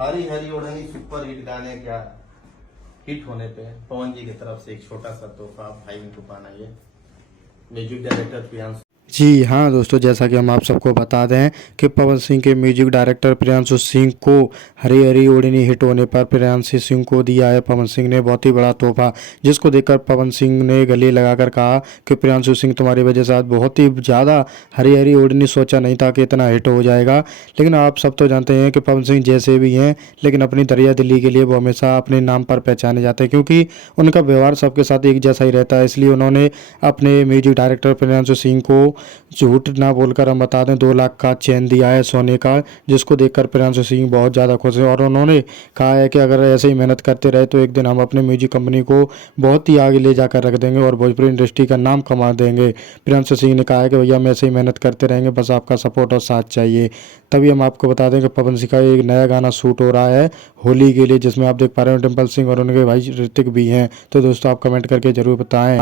हरी हरी ओढ़नी super hit गाने क्या हिट होने पे पवन जी की तरफ से एक छोटा सा तोहफा भाई को पाना ये म्यूजिक डायरेक्टर प्रियांशु। जी हाँ दोस्तों, जैसा कि हम आप सबको बता दें कि पवन सिंह के म्यूजिक डायरेक्टर प्रियांशु सिंह को हरी हरी ओढ़नी हिट होने पर प्रियांशु सिंह को दिया है पवन सिंह ने बहुत ही बड़ा तोहफा, जिसको देखकर पवन सिंह ने गले लगाकर कहा कि प्रियांशु सिंह तुम्हारी वजह से आज बहुत ही ज़्यादा हरी हरी ओढ़नी सोचा नहीं था कि इतना हिट हो जाएगा। लेकिन आप सब तो जानते हैं कि पवन सिंह जैसे भी हैं, लेकिन अपनी दरिया दिली के लिए वो हमेशा अपने नाम पर पहचाने जाते हैं, क्योंकि उनका व्यवहार सबके साथ एक जैसा ही रहता है। इसलिए उन्होंने अपने म्यूजिक डायरेक्टर प्रियांशु सिंह को झूठ ना बोलकर हम बता दें 2 लाख का चेन दिया है सोने का, जिसको देखकर प्रियांशु सिंह बहुत ज़्यादा खुश है। और उन्होंने कहा है कि अगर ऐसे ही मेहनत करते रहे तो एक दिन हम अपने म्यूजिक कंपनी को बहुत ही आगे ले जाकर रख देंगे और भोजपुरी इंडस्ट्री का नाम कमा देंगे। प्रियांशु सिंह ने कहा है कि भैया हम ऐसे ही मेहनत करते रहेंगे, बस आपका सपोर्ट और साथ चाहिए। तभी हम आपको बता दें कि पवन सिंह का एक नया गाना शूट हो रहा है होली के लिए, जिसमें आप देख पा रहे हो डिम्पल सिंह और उनके भाई ऋतिक भी हैं। तो दोस्तों आप कमेंट करके जरूर बताएं।